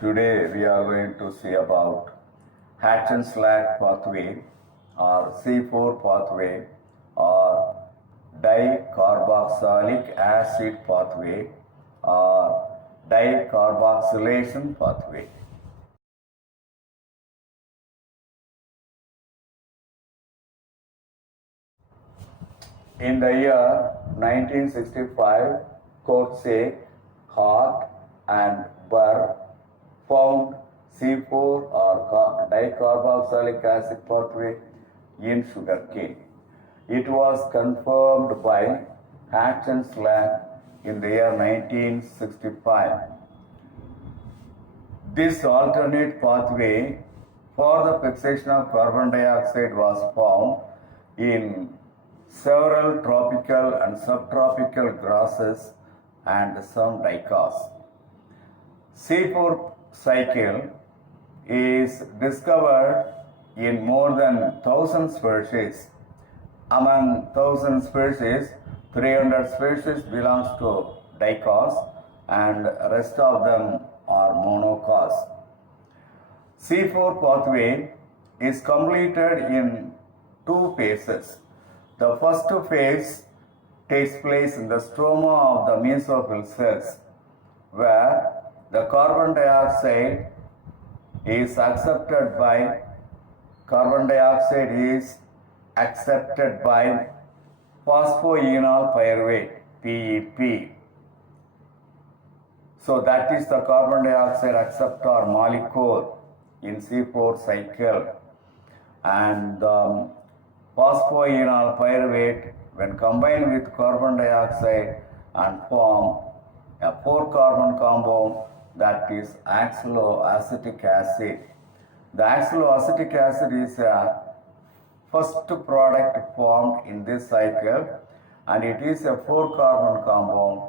Today we are going to see about Hatch-and-Slack pathway or C4 pathway or dicarboxylic acid pathway or dicarboxylation pathway. In the year 1965, Coetzee, Hart and Burr found C4 or dicarboxylic acid pathway in sugarcane. It was confirmed by Hatch-and-Slack in the year 1965. This alternate pathway for the fixation of carbon dioxide was found in several tropical and subtropical grasses and some dicas. C4 cycle is discovered in more than 1,000 species. Among 1,000 species, 300 species belongs to dicas and rest of them are monocas. C4 pathway is completed in two phases. The first phase takes place in the stroma of the mesophyll cells, where the carbon dioxide is accepted by phosphoenol pyruvate PEP. So that is the carbon dioxide acceptor molecule in C4 cycle, and phosphoenol pyruvate, when combined with carbon dioxide and form a 4-carbon compound, that is oxaloacetic acid. The oxaloacetic acid is a first product formed in this cycle, and it is a 4-carbon compound.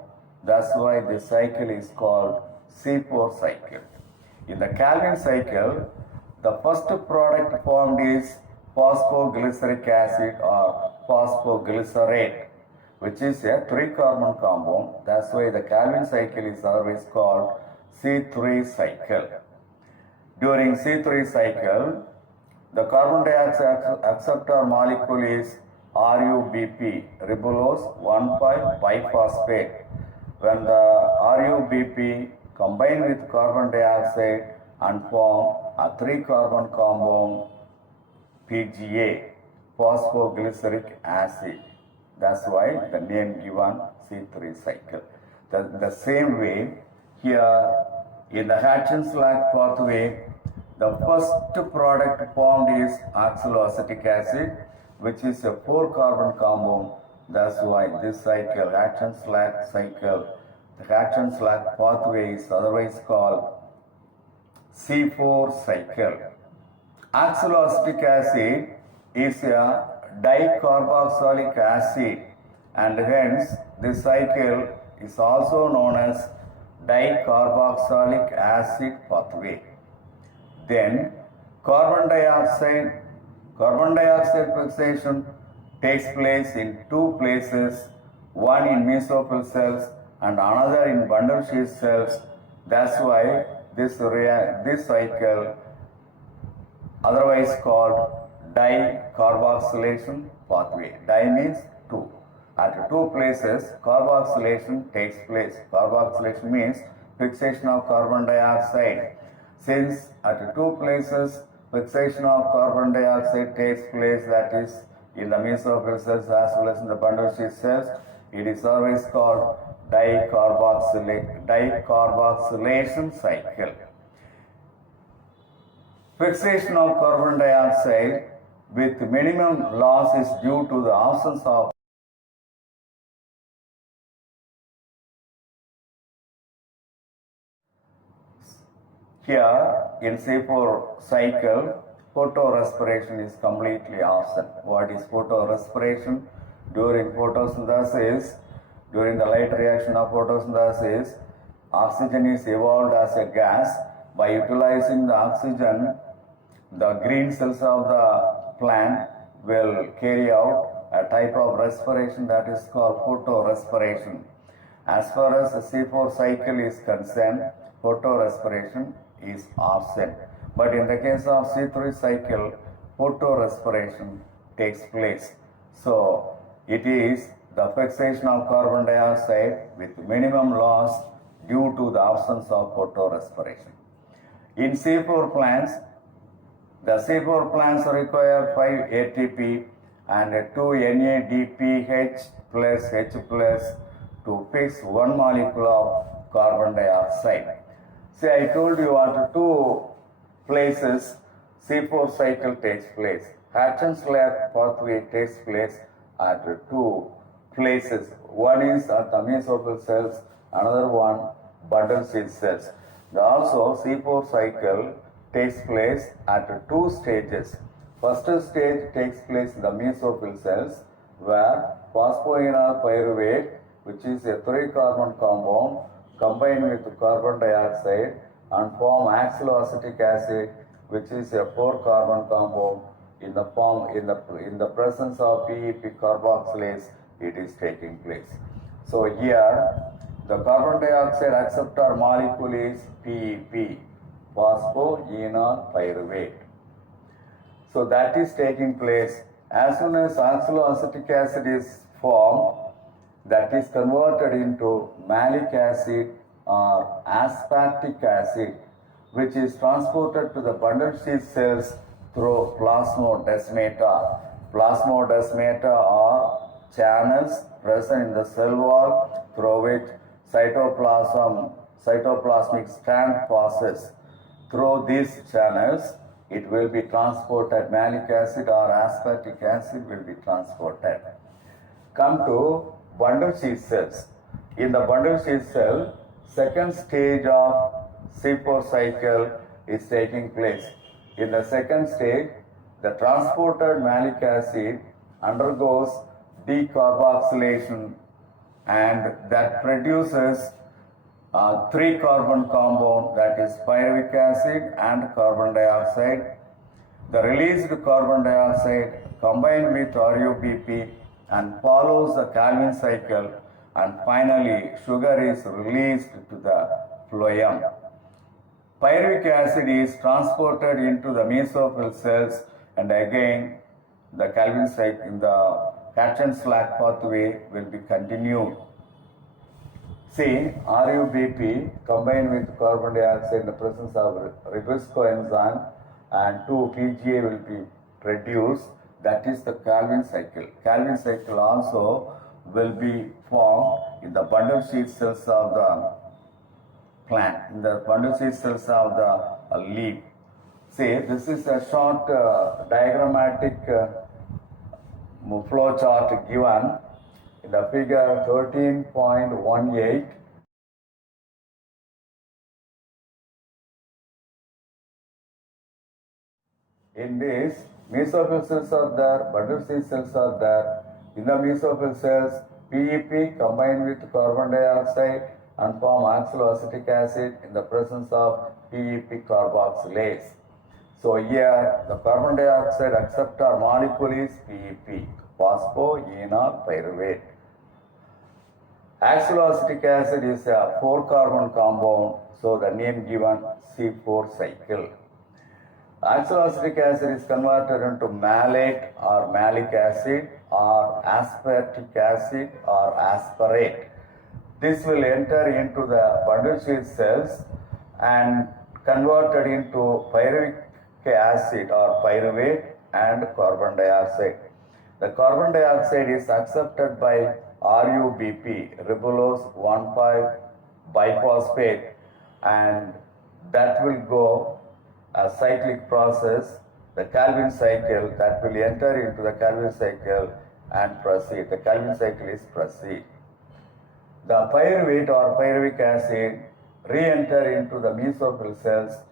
That's why this cycle is called C4 cycle. In the Calvin cycle, the first product formed is phosphoglyceric acid or phosphoglycerate, which is a 3-carbon compound. That's why the Calvin cycle is always called C3 cycle. During C3 cycle, the carbon dioxide acceptor molecule is RUBP, ribulose 1,5-biphosphate. When the RUBP combine with carbon dioxide and form a 3-carbon compound PGA, phosphoglyceric acid. That's why the name given C3 cycle. The same way, here in the Hatch-and-Slack pathway, the first product formed is oxaloacetic acid, which is a 4-carbon compound. That's why this cycle, Hatch-and-Slack cycle, the Hatch-and-Slack pathway is otherwise called C4 cycle. Oxaloacetic acid is a dicarboxylic acid, and hence this cycle is also known as dicarboxylic acid pathway. Then carbon dioxide fixation takes place in two places, one in mesophyll cells and another in bundle sheath cells. That's why this cycle, otherwise called dicarboxylation pathway. Di means two. At two places, carboxylation takes place. Carboxylation means fixation of carbon dioxide. Since at two places, fixation of carbon dioxide takes place, that is in the mesophyll cells as well as in the bundle sheath cells, it is always called dicarboxylation cycle. Fixation of carbon dioxide with minimum loss is due to the absence of here in C4 cycle, photorespiration is completely absent. What is photorespiration? During photosynthesis, during the light reaction of photosynthesis, oxygen is evolved as a gas. By utilizing the oxygen, the green cells of the plant will carry out a type of respiration that is called photorespiration. As far as the C4 cycle is concerned, photorespiration is arsen. But in the case of C3 cycle, photorespiration takes place. So it is the fixation of carbon dioxide with minimum loss due to the absence of photorespiration. In C4 plants, the C4 plants require 5 ATP and 2 NADPH plus H plus to fix one molecule of carbon dioxide. See, I told you at two places C4 cycle takes place. Hatch-Slack pathway takes place at two places. One is at the mesophyll cells, another one bundle seed cells. Also, C4 cycle takes place at two stages. First stage takes place in the mesophyll cells where phosphoenol pyruvate, which is a 3-carbon compound, combined with carbon dioxide and form oxaloacetic acid, which is a 4-carbon compound. In the presence of PEP carboxylase, it is taking place. So here, the carbon dioxide acceptor molecule is PEP, phosphoenol pyruvate. So that is taking place. As soon as oxaloacetic acid is formed, that is converted into malic acid or aspartic acid, which is transported to the bundle seed cells through plasmodesmata. Plasmodesmata are channels present in the cell wall through which cytoplasmic strand passes. Through these channels, it will be transported, malic acid or aspartic acid will be transported. Come to bundle seed cells. In the bundle seed cell, second stage of C4 cycle is taking place. In the second stage, the transported malic acid undergoes decarboxylation and that produces 3-carbon compound, that is pyruvic acid and carbon dioxide. The released carbon dioxide combined with RUBP and follows the Calvin cycle, and finally sugar is released to the phloem. Pyruvic acid is transported into the mesophyll cells, and again the Calvin cycle in the Hatch-Slack pathway will be continued. See, RUBP combined with carbon dioxide in the presence of Ribisco enzyme and 2-PGA will be produced. That is the Calvin cycle. Calvin cycle also will be formed in the bundle seed cells of the plant, in the bundle seed cells of the leaf. See, this is a short diagrammatic flow chart given in the figure 13.18. In this, mesophyll cells are there, bundle seed cells are there. In the mesophyll cells, PEP combined with carbon dioxide and form oxaloacetic acid in the presence of PEP carboxylase. So here, the carbon dioxide acceptor molecule is PEP, phosphoenol pyruvate. Oxaloacetic acid is a 4-carbon compound, so the name given C4 cycle. Oxaloacetic acid is converted into malate or malic acid or aspartic acid or aspartate. This will enter into the bundle seed cells and converted into pyruvic acid or pyruvate and carbon dioxide. The carbon dioxide is accepted by RUBP, ribulose 1,5 biphosphate, and that will go a cyclic process, the Calvin cycle, that will enter into the Calvin cycle and proceed. The Calvin cycle is proceed. The pyruvate or pyruvic acid re-enter into the mesophyll cells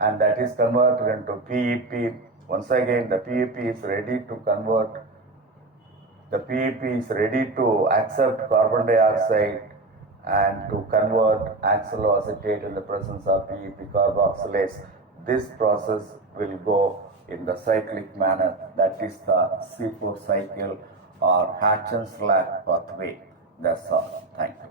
and that is converted into PEP. Once again, the PEP is ready to convert. The PEP is ready to accept carbon dioxide and to convert oxaloacetate in the presence of PEP carboxylase. This process will go in the cyclic manner, that is the C4 cycle or Hatch-Slack pathway. That's all. Thank you.